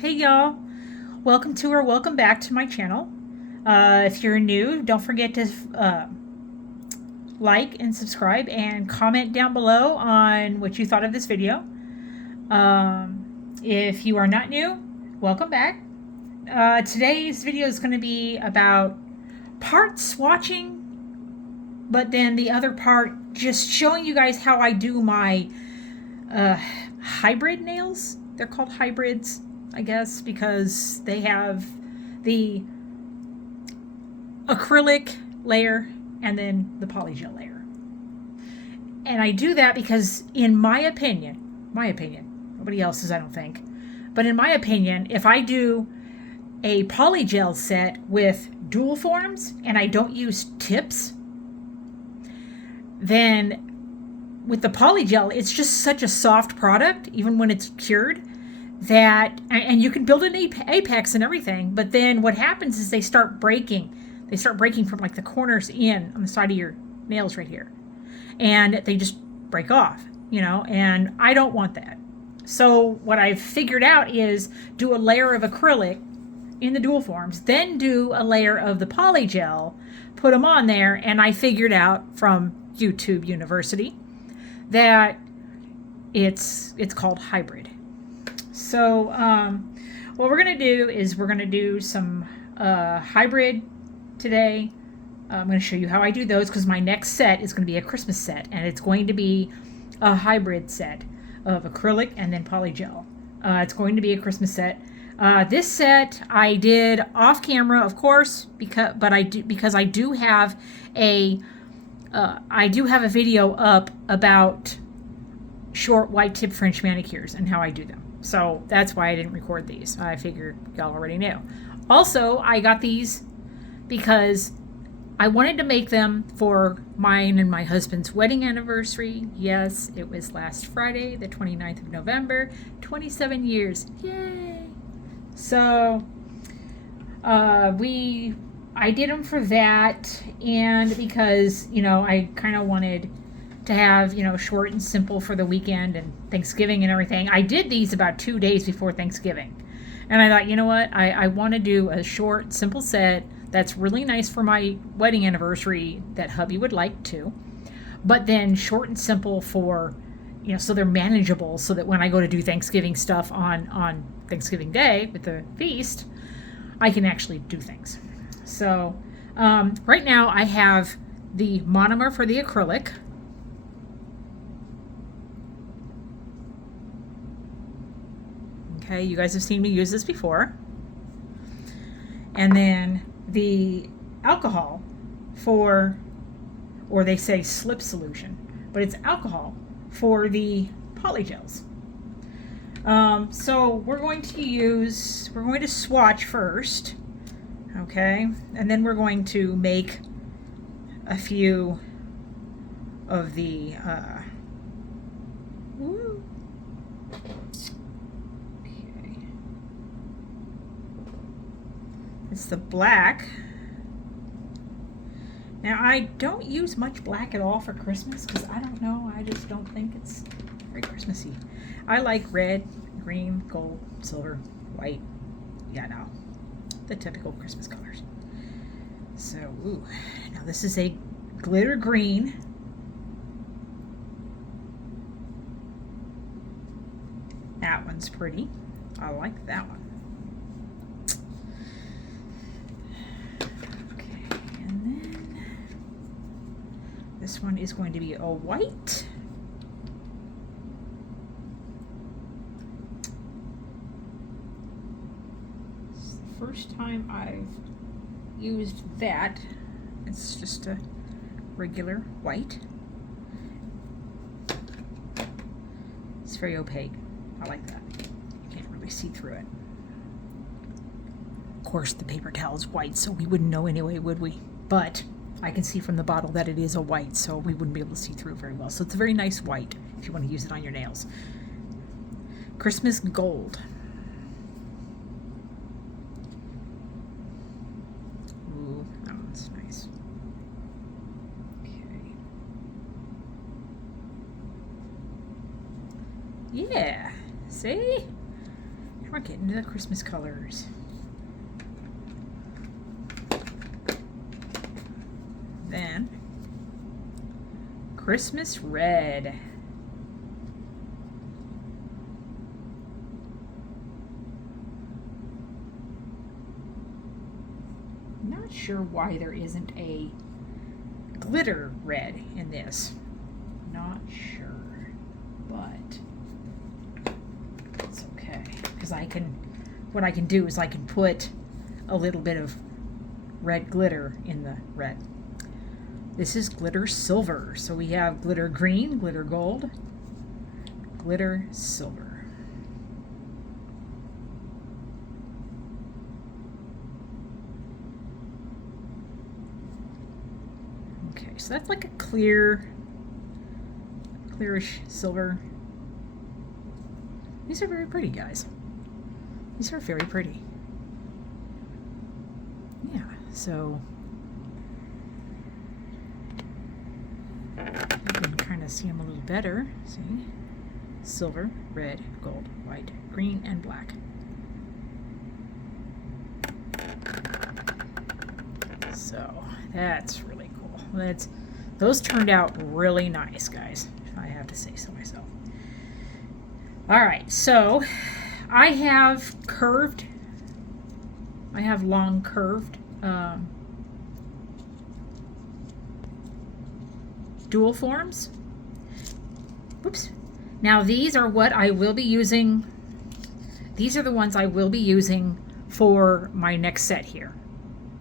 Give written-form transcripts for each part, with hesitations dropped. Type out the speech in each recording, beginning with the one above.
Hey y'all, welcome to or welcome back to my channel. If you're new, don't forget to like and subscribe and comment down below on what you thought of this video. If you are not new, welcome back. Today's video is going to be about part swatching, but then the other part just showing you guys how I do my hybrid nails. They're called hybrids, I guess, because they have the acrylic layer and then the polygel layer. And I do that because in my opinion, nobody else's I don't think, but in my opinion, if I do a polygel set with dual forms and I don't use tips, then with the polygel, it's just such a soft product, even when it's cured, that, and you can build an apex and everything, but then what happens is they start breaking. They start breaking from like the corners in on the side of your nails right here. And they just break off, and I don't want that. So what I've figured out is do a layer of acrylic in the dual forms, then do a layer of the polygel, put them on there, and I figured out from YouTube University that it's called hybrid. So what we're gonna do is we're gonna do some hybrid today. I'm going to show you how I do those because my next set is going to be a Christmas set, and it's going to be a hybrid set of acrylic and then polygel. It's going to be a Christmas set. This set I did off camera, of course, because I do have a video up about short white tip French manicures and how I do them. So that's why I didn't record these. I figured y'all already knew. Also, I got these because I wanted to make them for mine and my husband's wedding anniversary. Yes, it was last Friday, the 29th of November, 27 years. Yay! So I did them for that, and because, I kind of wanted to have, short and simple for the weekend and Thanksgiving and everything. I did these about 2 days before Thanksgiving. And I thought, you know what? I want to do a short, simple set that's really nice for my wedding anniversary that hubby would like to, but then short and simple for, so they're manageable, so that when I go to do Thanksgiving stuff on Thanksgiving Day with the feast, I can actually do things. So right now I have the monomer for the acrylic. Okay, you guys have seen me use this before. And then the alcohol for, or they say slip solution, but it's alcohol for the polygels. So we're going to swatch first, okay, and then we're going to make a few of the it's the black. Now, I don't use much black at all for Christmas because I don't know, I just don't think it's very Christmassy. I like red, green, gold, silver, white. Yeah, no, the typical Christmas colors. So, ooh, now this is a glitter green. That one's pretty. I like that one. This one is going to be a white. It's the first time I've used that. It's just a regular white. It's very opaque. I like that. You can't really see through it. Of course, the paper towel is white, so we wouldn't know anyway, would we? But I can see from the bottle that it is a white, so we wouldn't be able to see through very well. So it's a very nice white if you want to use it on your nails. Christmas gold. Ooh, that one's nice. Okay. Yeah, see? get into the Christmas colors. Then Christmas red. Not sure why there isn't a glitter red in this. Not sure, but it's okay because what I can do is I can put a little bit of red glitter in the red. This is glitter silver. So we have glitter green, glitter gold, glitter silver. Okay, so that's like a clearish silver. These are very pretty, guys. These are very pretty. Yeah, so you can kind of see them a little better. See? Silver, red, gold, white, green, and black. So that's really cool. Those turned out really nice, guys, if I have to say so myself. All right, so I have long curved dual forms. Whoops. Now these are what I will be using. These are the ones I will be using for my next set here.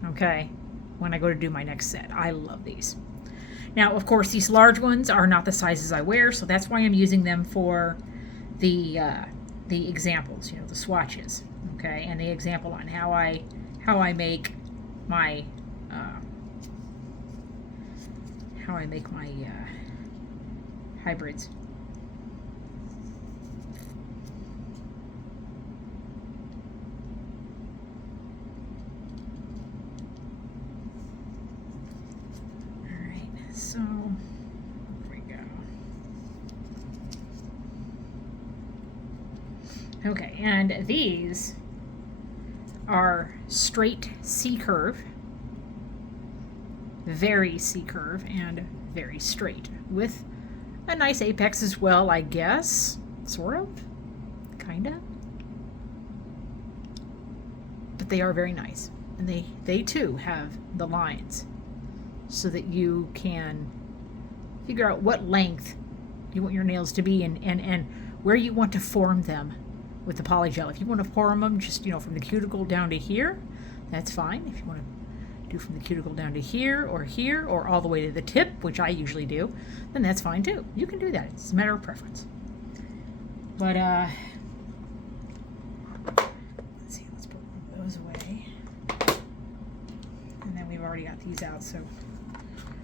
Okay, when I go to do my next set. I love these. Now, of course, these large ones are not the sizes I wear, so that's why I'm using them for the examples, the swatches. Okay, and the example on how I make my hybrids. All right, so here we go. Okay, and these are straight C-curve, very C-curve, and very straight, with a nice apex as well, I guess. Sort of. Kinda. But they are very nice. And they too have the lines so that you can figure out what length you want your nails to be and where you want to form them with the polygel. If you want to form them just, from the cuticle down to here, that's fine. If you want to do from the cuticle down to here, or all the way to the tip, which I usually do, then that's fine too. You can do that. It's a matter of preference. But, let's see, let's put those away. And then we've already got these out, so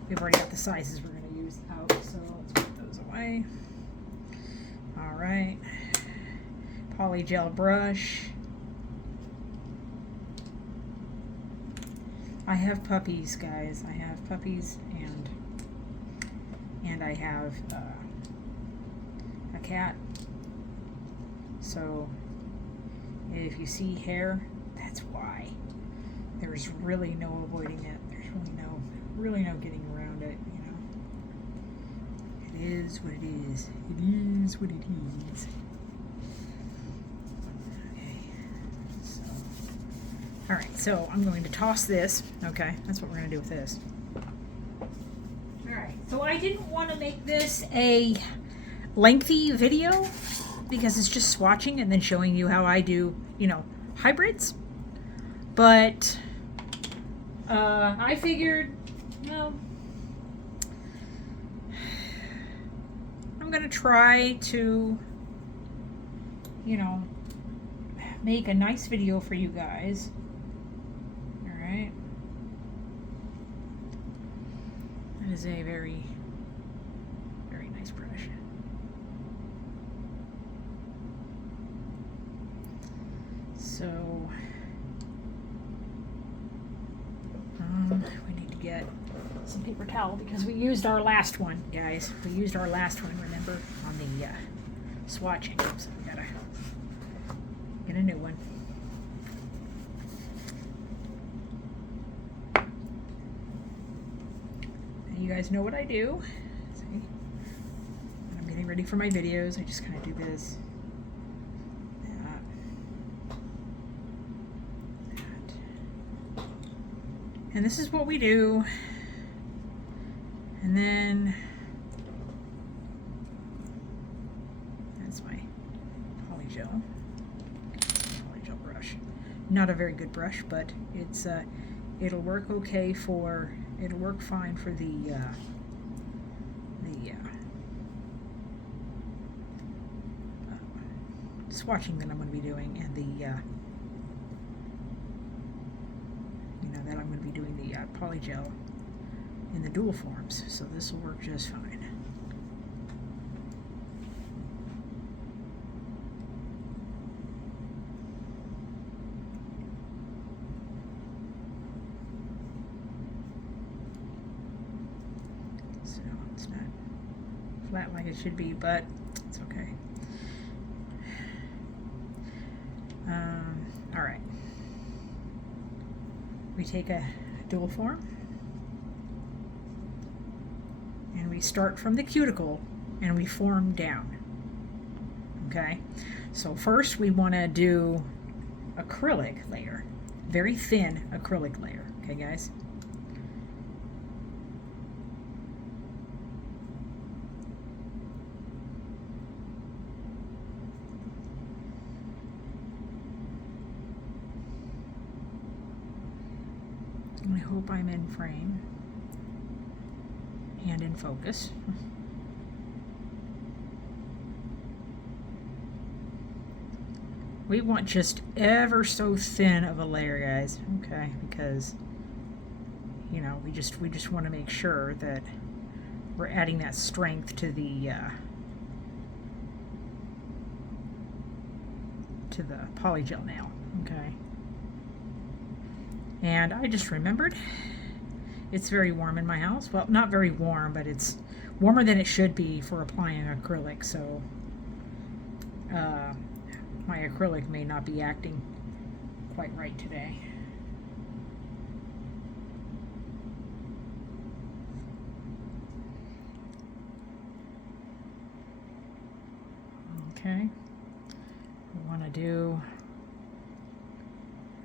we've already got the sizes we're going to use out, so let's put those away. All right. Polygel brush. I have puppies, guys. I have puppies, and I have a cat. So if you see hair, that's why. There's really no avoiding it. There's really no getting around it. It is what it is. It is what it is. All right, so I'm going to toss this. Okay, that's what we're going to do with this. All right, so I didn't want to make this a lengthy video because it's just swatching and then showing you how I do, hybrids. But I figured, I'm going to try to, make a nice video for you guys. Right. That is a very, very nice brush. So, we need to get some paper towel because we used our last one, guys. We used our last one, remember, on the swatching. So we gotta get a new one. And you guys know what I do. See? When I'm getting ready for my videos, I just kind of do this. And this is what we do. And then that's my polygel brush. Not a very good brush, but it's it'll work okay for, it'll work fine for the swatching that I'm going to be doing, and the that I'm going to be doing the polygel in the dual forms, so this will work just fine. So it's not flat like it should be, but it's okay. All right. We take a dual form and we start from the cuticle and we form down. Okay, so first we want to do acrylic layer, very thin acrylic layer. Okay, guys. I hope I'm in frame and in focus. We want just ever so thin of a layer, guys, okay, because we just want to make sure that we're adding that strength to the polygel nail, okay. And I just remembered it's very warm in my house. Well, not very warm, but it's warmer than it should be for applying acrylic, so my acrylic may not be acting quite right today. Okay, we want to do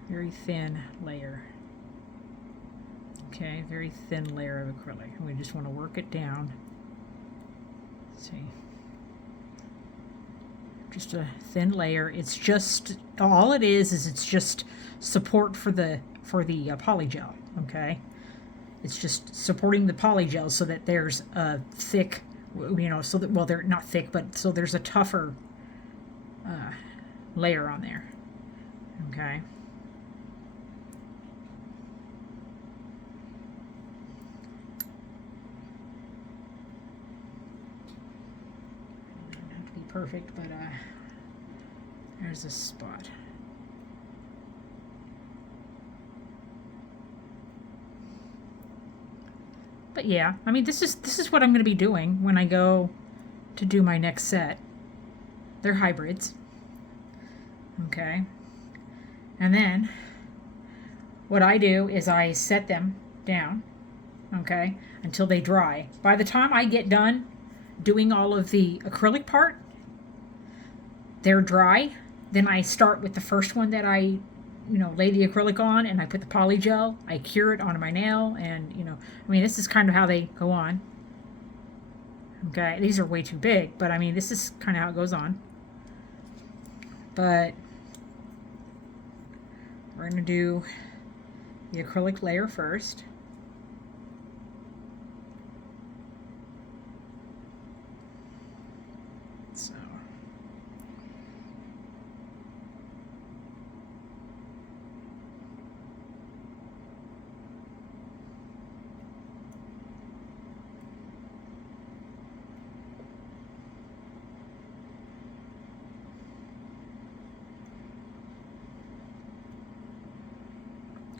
very thin layer. Okay, very thin layer of acrylic. And we just want to work it down. Let's see. Just a thin layer. It's just, all it is it's just support for the polygel, okay? It's just supporting the polygel so that there's a thick, so that, well, they're not thick, but so there's a tougher layer on there, okay? Perfect, but there's a spot. But yeah, I mean, this is what I'm going to be doing when I go to do my next set. They're hybrids, okay. And then what I do is I set them down, okay, until they dry. By the time I get done doing all of the acrylic part, they're dry. Then I start with the first one that I lay the acrylic on, and I put the polygel, I cure it onto my nail, and I mean, this is kind of how they go on. Okay, these are way too big, but I mean, this is kind of how it goes on. But we're going to do the acrylic layer first.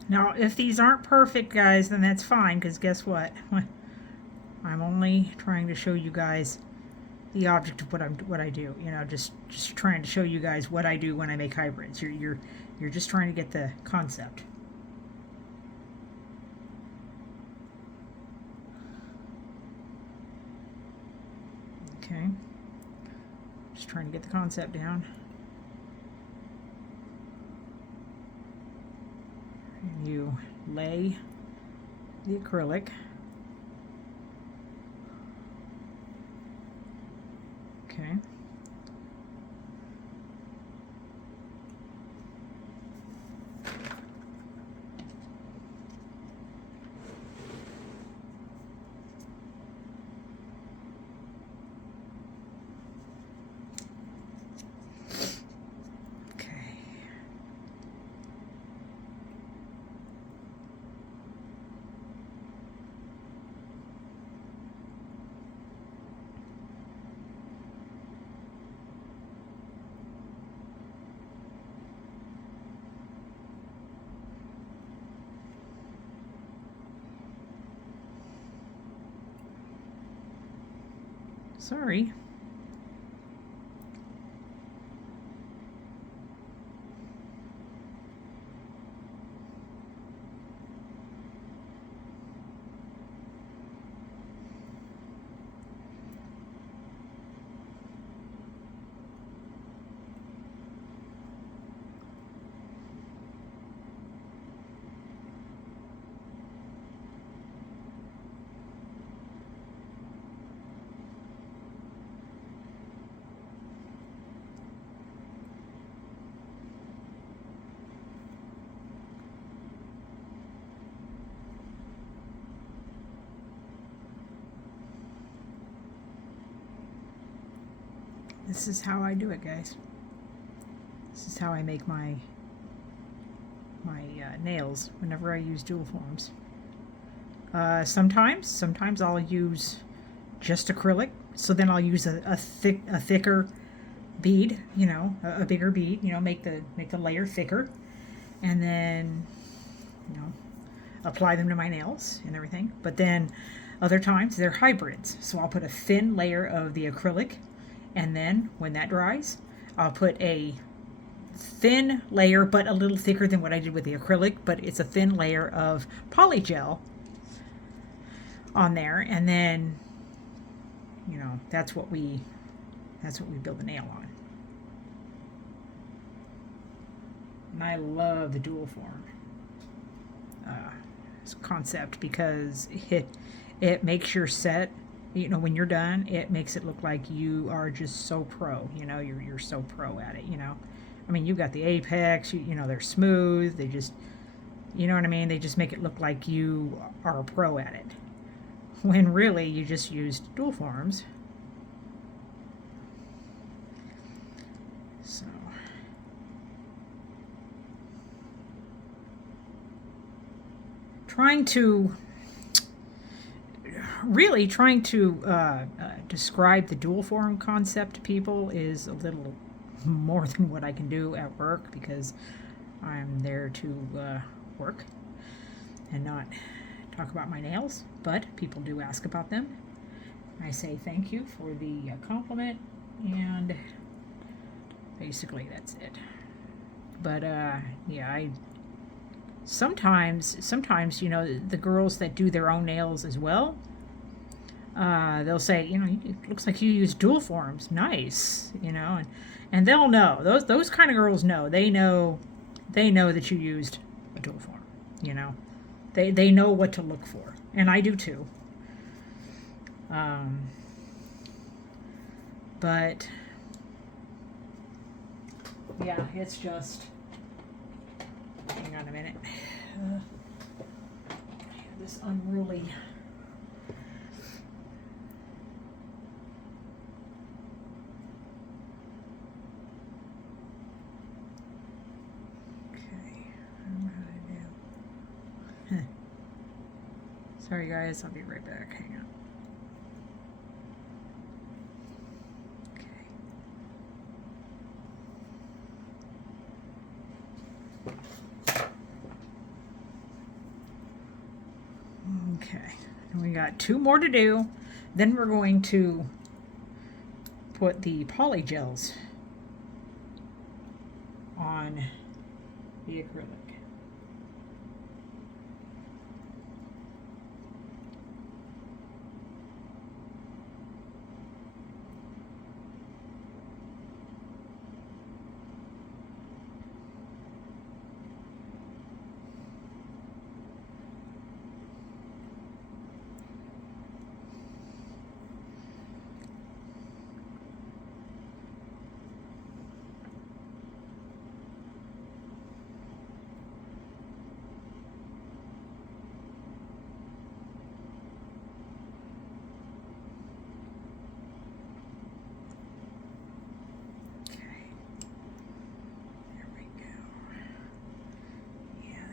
Now, if these aren't perfect, guys, then that's fine, because guess what? I'm only trying to show you guys the object of what I do. You know, just trying to show you guys what I do when I make hybrids. You're just trying to get the concept. Okay. Just trying to get the concept down. And you lay the acrylic. Okay. Sorry. This is how I do it, guys. This is how I make my nails whenever I use dual forms. Sometimes I'll use just acrylic, so then I'll use a thicker bead, you know, a bigger bead, you know, make the layer thicker, and then, you know, apply them to my nails and everything. But then other times they're hybrids, so I'll put a thin layer of the acrylic, and then when that dries, I'll put a thin layer, but a little thicker than what I did with the acrylic, but it's a thin layer of polygel on there, and then, you know, that's what we build the nail on. And I love the dual form concept because it makes your set, you know, when you're done, it makes it look like you are just so pro. You know, you're so pro at it. You know, I mean, you've got the apex. You know, they're smooth. They just, you know what I mean. They just make it look like you are a pro at it, when really you just used dual forms. So. Trying to describe the dual form concept to people is a little more than what I can do at work, because I'm there to work and not talk about my nails, but people do ask about them. I say thank you for the compliment, and basically that's it. But yeah, sometimes, you know, the girls that do their own nails as well, they'll say, you know, it looks like you use dual forms. Nice, you know, and they'll know. Those kind of girls know. They know that you used a dual form. You know, they know what to look for, and I do too. But yeah, it's just. Hang on a minute. This unruly. Okay, I don't know how to do. Sorry, guys. I'll be right back. Hang on. Okay, and we got 2 more to do. Then we're going to put the Polygels on the acrylic.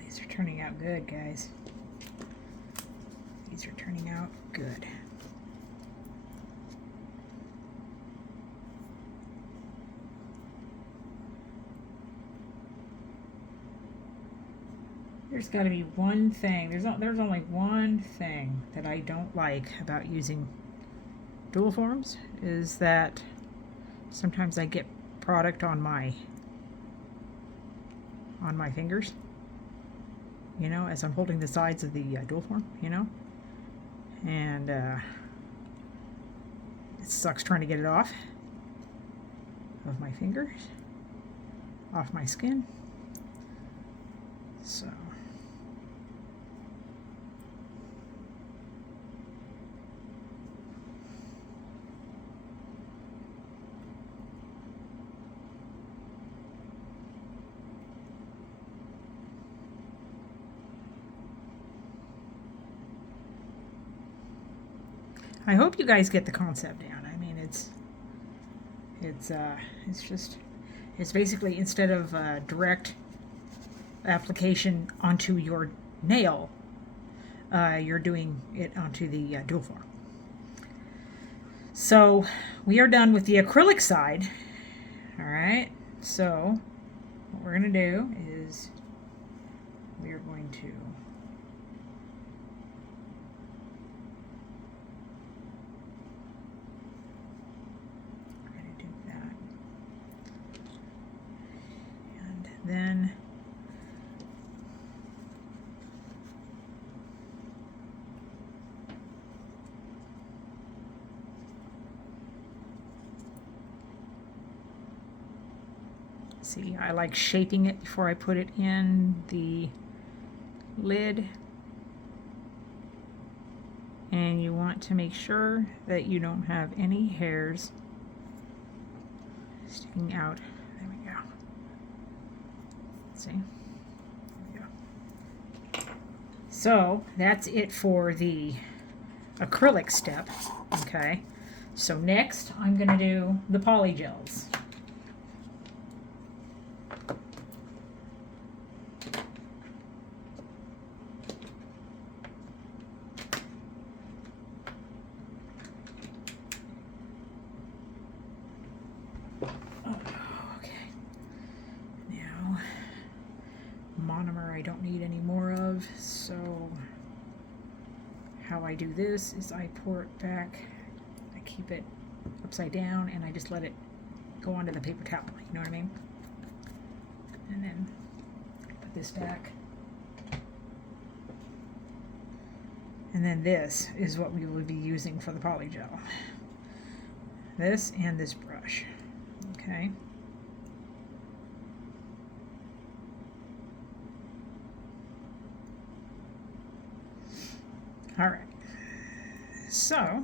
These are turning out good, guys. These are turning out good. There's got to be one thing. There's only one thing that I don't like about using dual forms, is that sometimes I get product on my fingers, you know, as I'm holding the sides of the dual form, you know, and it sucks trying to get it off of my fingers, off my skin. So I hope you guys get the concept down. I mean, it's basically, instead of direct application onto your nail, you're doing it onto the dual form. So we are done with the acrylic side. All right. So what we're going to do is we are going to do that. And then see, I like shaping it before I put it in the lid. And you want to make sure that you don't have any hairs sticking out. There we go. See? There we go. So that's it for the acrylic step. Okay. So next I'm going to do the polygels. Monomer I don't need any more of, so how I do this is I pour it back, I keep it upside down, and I just let it go onto the paper towel, you know what I mean? And then put this back. And then this is what we will be using for the polygel. This and this brush, okay? All right, so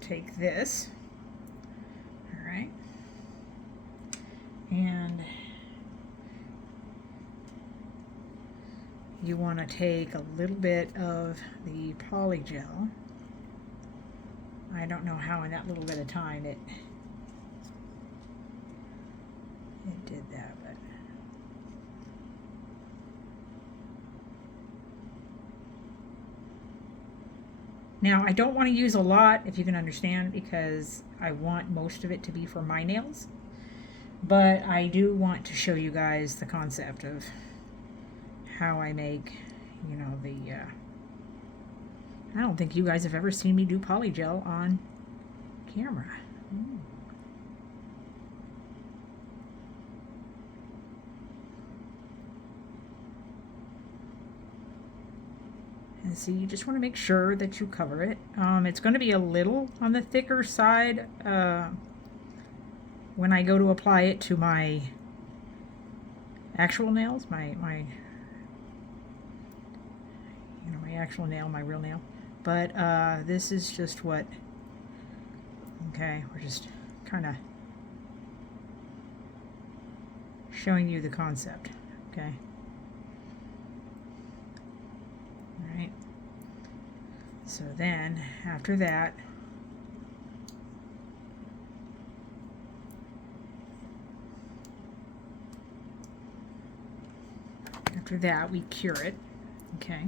take this, all right, and you want to take a little bit of the polygel. I don't know how in that little bit of time it did that, but now I don't want to use a lot, if you can understand, because I want most of it to be for my nails, but I do want to show you guys the concept of how I make, you know, the I don't think you guys have ever seen me do polygel on camera. And see, you just want to make sure that you cover it. It's going to be a little on the thicker side when I go to apply it to my actual nails, my actual nail, my real nail. But this is just what, okay, we're just kind of showing you the concept, okay? All right. So then, after that, we cure it, okay?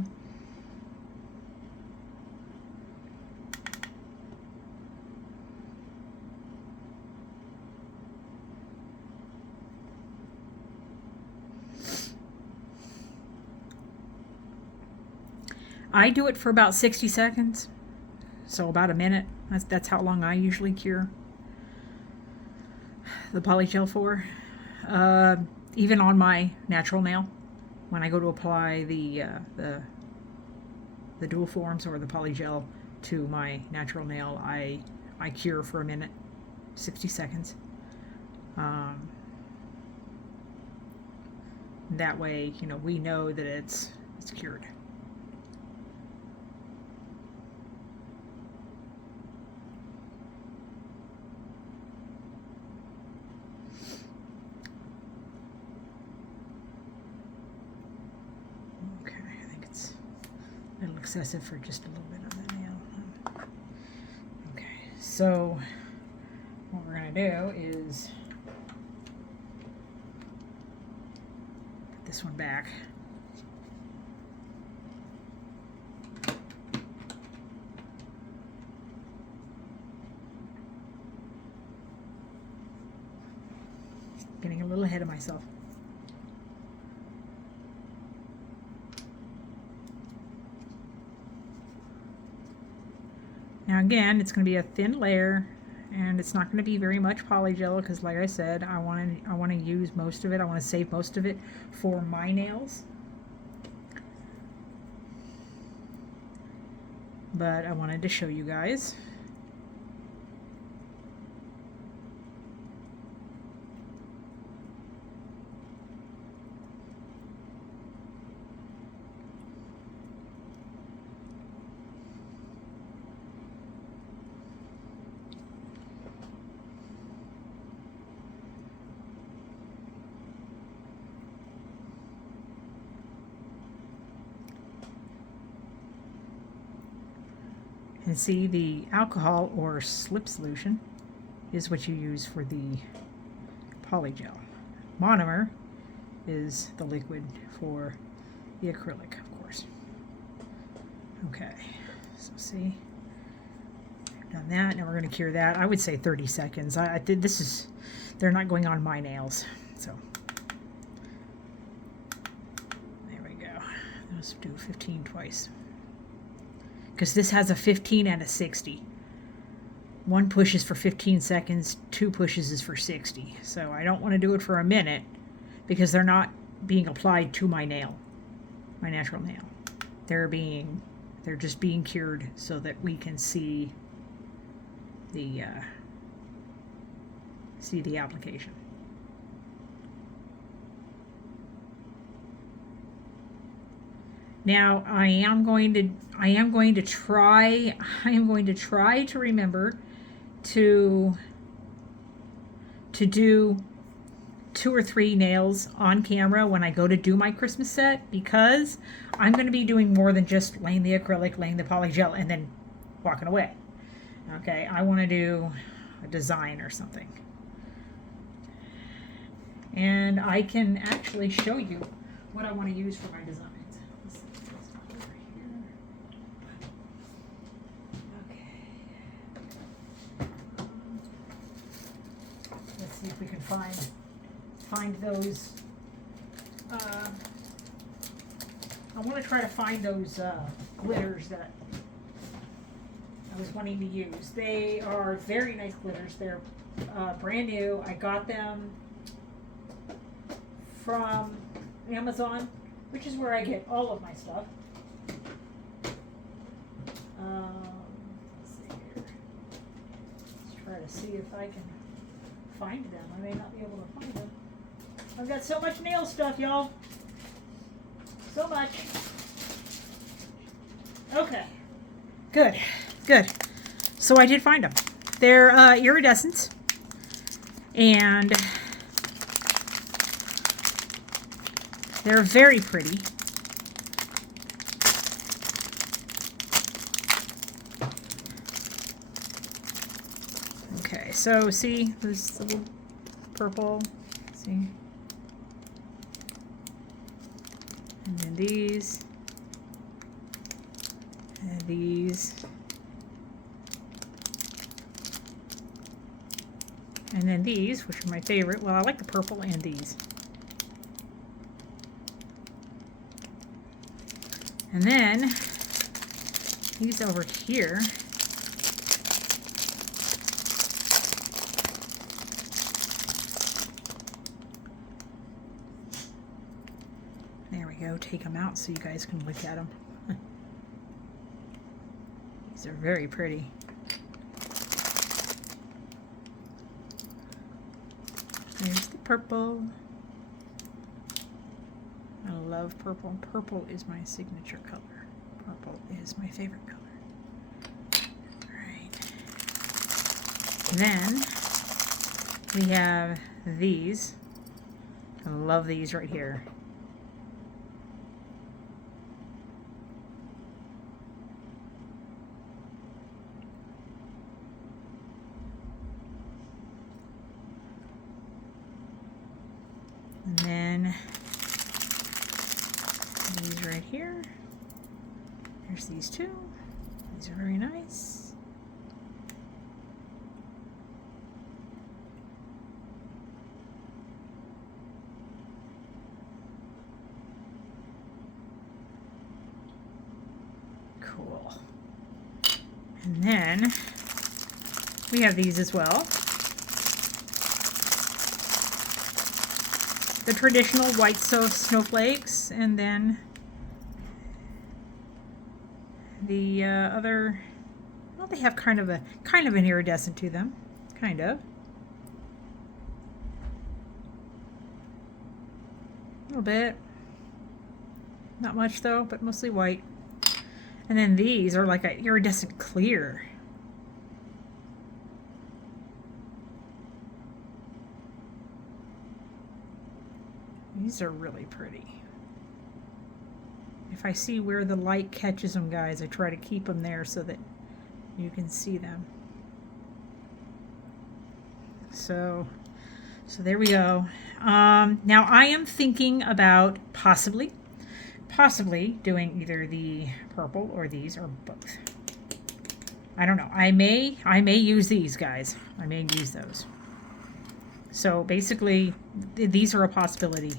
I do it for about 60 seconds, so about a minute. That's how long I usually cure the polygel for. Even on my natural nail, when I go to apply the dual forms or the polygel to my natural nail, I cure for a minute, 60 seconds. That way, you know, we know that it's cured. Excessive for just a little bit on that nail. Okay, so what we're going to do is put this one back. Getting a little ahead of myself. Now again, it's going to be a thin layer, and it's not going to be very much polygel because, like I said, I want to use most of it. I want to save most of it for my nails. But I wanted to show you guys. And see, the alcohol or slip solution is what you use for the polygel. Monomer is the liquid for the acrylic, of course. Okay, so see, I've done that. Now we're going to cure that. I would say 30 seconds. I did this is, they're not going on my nails, so there we go. Let's do 15 twice. Because this has a 15 and a 60. One push is for 15 seconds, 2 pushes is for 60. So I don't want to do it for a minute because they're not being applied to my nail, my natural nail. They're just being cured so that we can see the application. Now I am going to try to remember to do 2 or 3 nails on camera when I go to do my Christmas set, because I'm going to be doing more than just laying the acrylic, laying the polygel, and then walking away. Okay, I want to do a design or something. And I can actually show you what I want to use for my design. See if we can find those. I want to try to find those glitters that I was wanting to use. They are very nice glitters. They're brand new. I got them from Amazon, which is where I get all of my stuff. Let's see here. Let's try to see if I can find them. I may not be able to find them. I've got so much nail stuff, y'all. So much. Okay. Good. Good. So I did find them. They're iridescent. And they're very pretty. Okay, so see this little purple, see? And then these, and these, and then these, which are my favorite. Well, I like the purple and these. And then these over here. There we go. Take them out so you guys can look at them. These are very pretty. There's the purple. I love purple. Purple is my signature color. Purple is my favorite color. Alright. Then we have these. I love these right here. And then these right here. There's these two. These are very nice. Cool. And then we have these as well. The traditional white snowflakes, and then the other, well, they have kind of an iridescent to them, kind of. A little bit. Not much though, but mostly white. And then these are like an iridescent clear. These are really pretty. If I see where the light catches them, guys, I try to keep them there so that you can see them. So there we go. Now I am thinking about possibly doing either the purple or these or both. I don't know. I may use these, guys. I may use those. So basically, these are a possibility.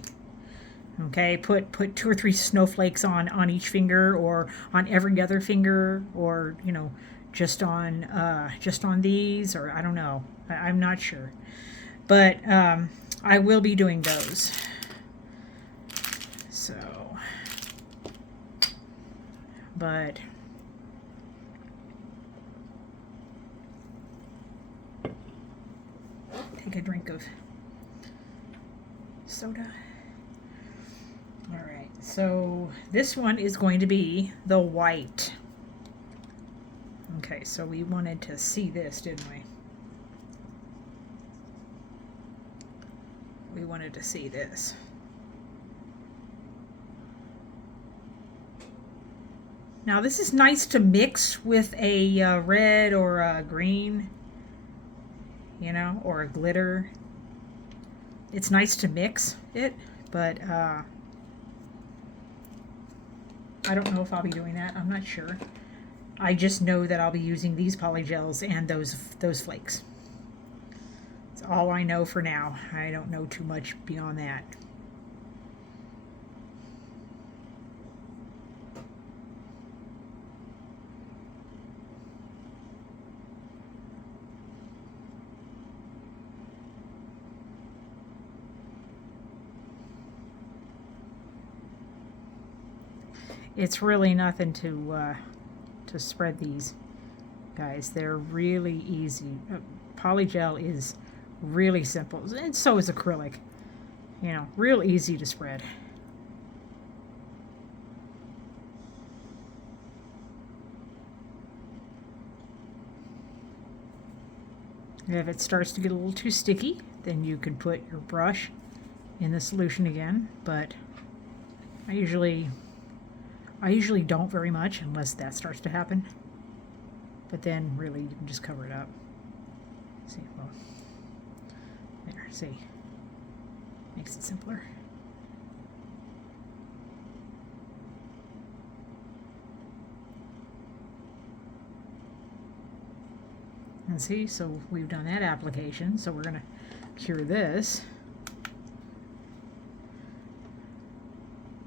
Okay, put 2 or 3 snowflakes on each finger, or on every other finger, or you know, just on these, or I don't know. I'm not sure, but I will be doing those. So, but take a drink of soda. All right, so this one is going to be the white. Okay, so we wanted to see this, didn't we? We wanted to see this. Now this is nice to mix with a red or a green, you know, or a glitter. It's nice to mix it, but I don't know if I'll be doing that. I'm not sure. I just know that I'll be using these polygels and those flakes. That's all I know for now. I don't know too much beyond that. it's really nothing to spread these, guys. They're really easy. Polygel is really simple, and so is acrylic. You know, real easy to spread. If it starts to get a little too sticky, then you can put your brush in the solution again, but I usually don't very much unless that starts to happen. But then really you can just cover it up. See, well, there, see, makes it simpler. And see, so we've done that application, so we're going to cure this.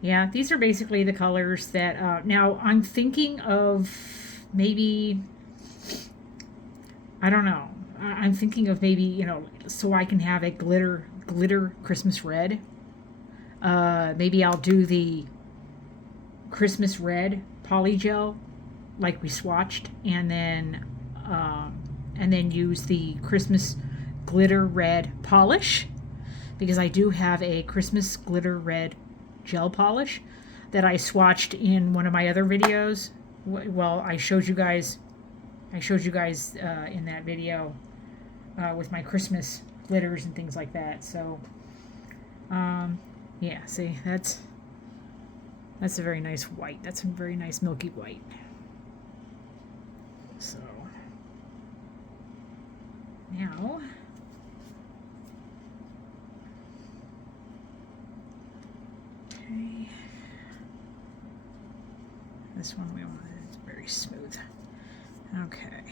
Yeah, these are basically the colors that, now I'm thinking of maybe, I don't know, I'm thinking of maybe, you know, so I can have a glitter Christmas red. Maybe I'll do the Christmas red polygel like we swatched, and then use the Christmas glitter red polish, because I do have a Christmas glitter red gel polish that I swatched in one of my other videos. Well, I showed you guys in that video with my Christmas glitters and things like that. So yeah, see, that's a very nice white. That's a very nice milky white. So now okay, this one we want, it's very smooth. Okay.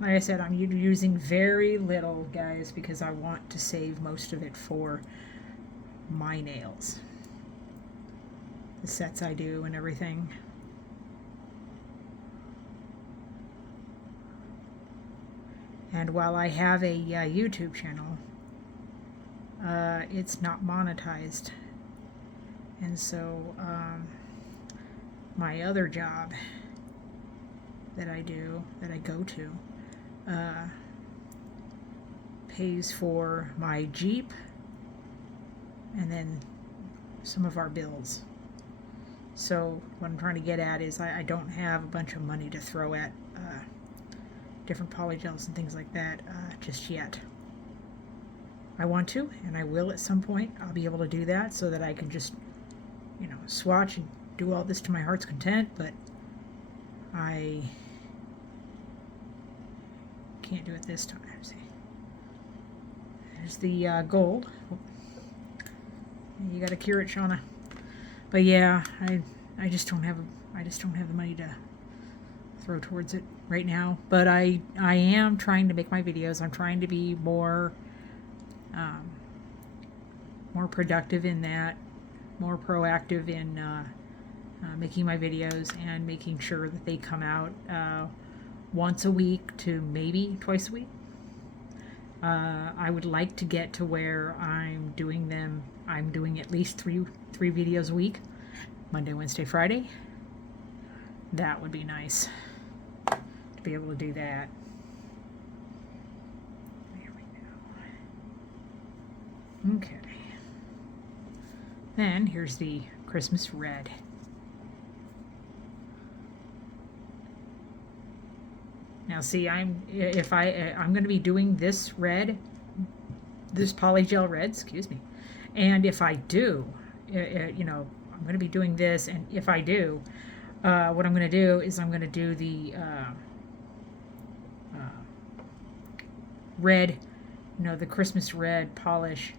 Like I said, I'm using very little, guys, because I want to save most of it for my nails, the sets I do and everything. And while I have a YouTube channel, it's not monetized. And so my other job that I do, that I go to, pays for my Jeep and then some of our bills. So what I'm trying to get at is I don't have a bunch of money to throw at different polygels and things like that just yet. I want to, and I will at some point. I'll be able to do that so that I can just, you know, swatch and do all this to my heart's content, but I can't do it this time. See, there's the gold. Oh. You got to cure it, Shauna. But yeah, I just don't have the money to throw towards it right now. But I am trying to make my videos. I'm trying to be more productive in that, more proactive in making my videos and making sure that they come out once a week to maybe twice a week. I would like to get to where I'm doing at least three videos a week, Monday, Wednesday, Friday. That would be nice to be able to do that. There we go. Okay. Then here's the Christmas red. Now see, I'm going to be doing this red, this polygel red, excuse me. And if I do, you know, I'm going to be doing this, and if I do, what I'm going to do is I'm going to do the red, you know, the Christmas red polish.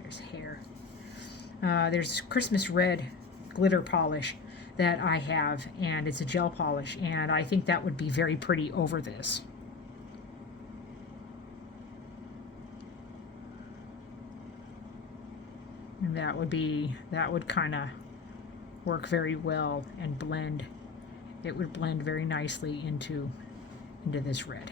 There's hair. There's Christmas red glitter polish that I have, and it's a gel polish, and I think that would be very pretty over this. And that would kind of work very well and blend. It would blend very nicely into this red.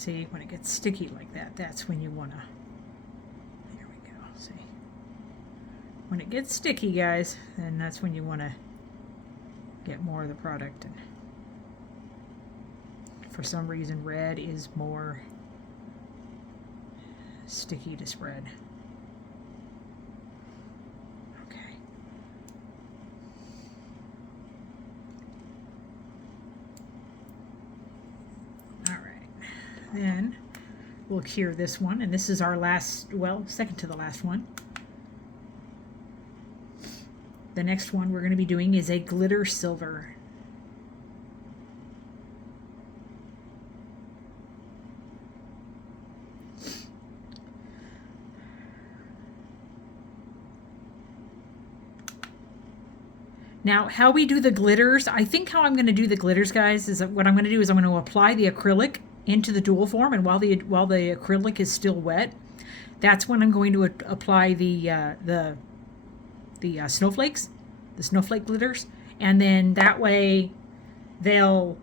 See, when it gets sticky like that, that's when you want to, there we go, see. When it gets sticky, guys, then that's when you want to get more of the product. And for some reason, red is more sticky to spread. Okay. All right. Then we'll cure this one, and this is our last, well, second to the last one. The next one we're going to be doing is a glitter silver. Now, how we do the glitters, I think how I'm going to do the glitters, guys, is that what I'm going to do is I'm going to apply the acrylic into the dual form, and while the acrylic is still wet, that's when I'm going to apply the snowflakes, the snowflake glitters, and then that way they'll,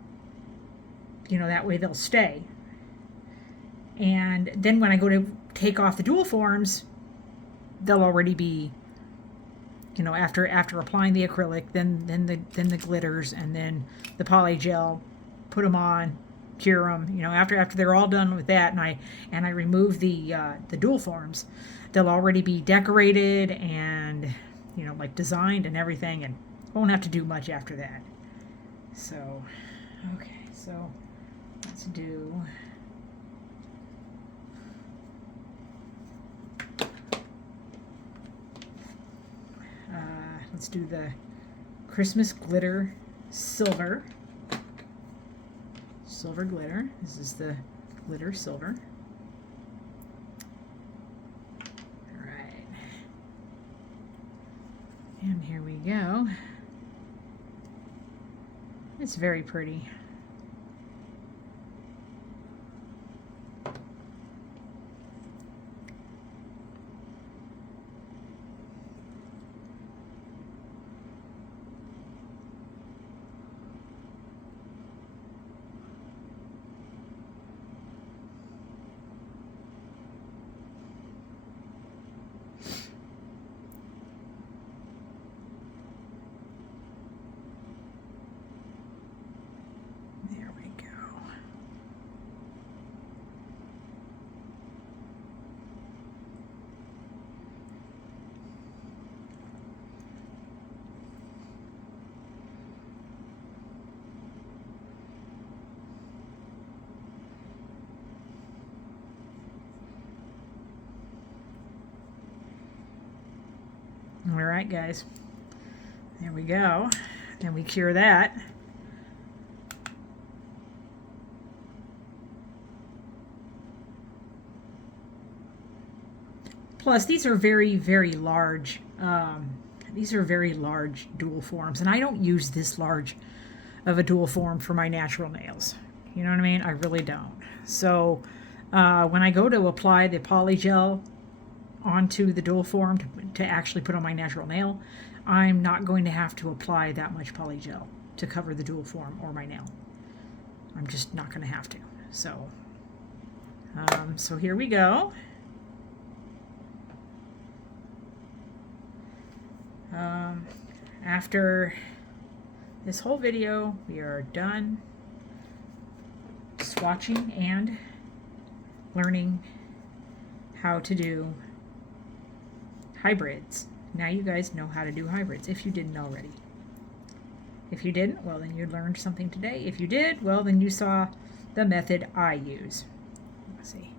they'll stay. And then when I go to take off the dual forms, they'll already be, after applying the acrylic, then the glitters, and then the polygel, put them on, cure them. After they're all done with that, and I remove the dual forms, they'll already be decorated and like designed and everything, and won't have to do much after that. So, okay, so let's do. Let's do the Christmas glitter silver. Silver glitter. This is the glitter silver. All right. And here we go. It's very pretty. All right, guys, there we go. Then we cure that. Plus, these are very, very large. These are very large dual forms, and I don't use this large of a dual form for my natural nails. You know what I mean? I really don't. So when I go to apply the polygel onto the dual form to actually put on my natural nail, I'm not going to have to apply that much polygel to cover the dual form or my nail. I'm just not going to have to. So, so here we go. After this whole video, we are done swatching and learning how to do hybrids. Now you guys know how to do hybrids, if you didn't already. If you didn't, well, then you learned something today. If you did, well, then you saw the method I use. Let's see.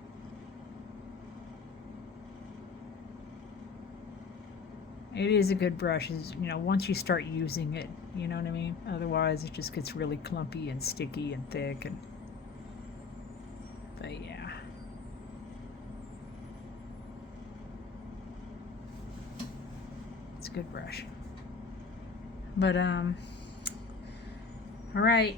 It is a good brush, once you start using it, you know what I mean? Otherwise, it just gets really clumpy and sticky and thick, but yeah. It's a good brush. But, all right.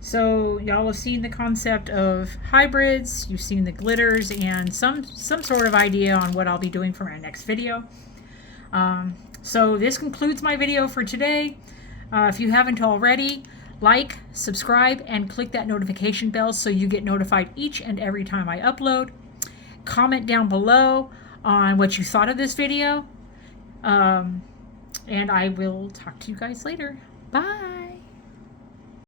So y'all have seen the concept of hybrids, you've seen the glitters, and some sort of idea on what I'll be doing for my next video. So this concludes my video for today. If you haven't already, Like, subscribe, and click that notification bell so you get notified each and every time I upload. Comment down below on what you thought of this video. And I will talk to you guys later. Bye.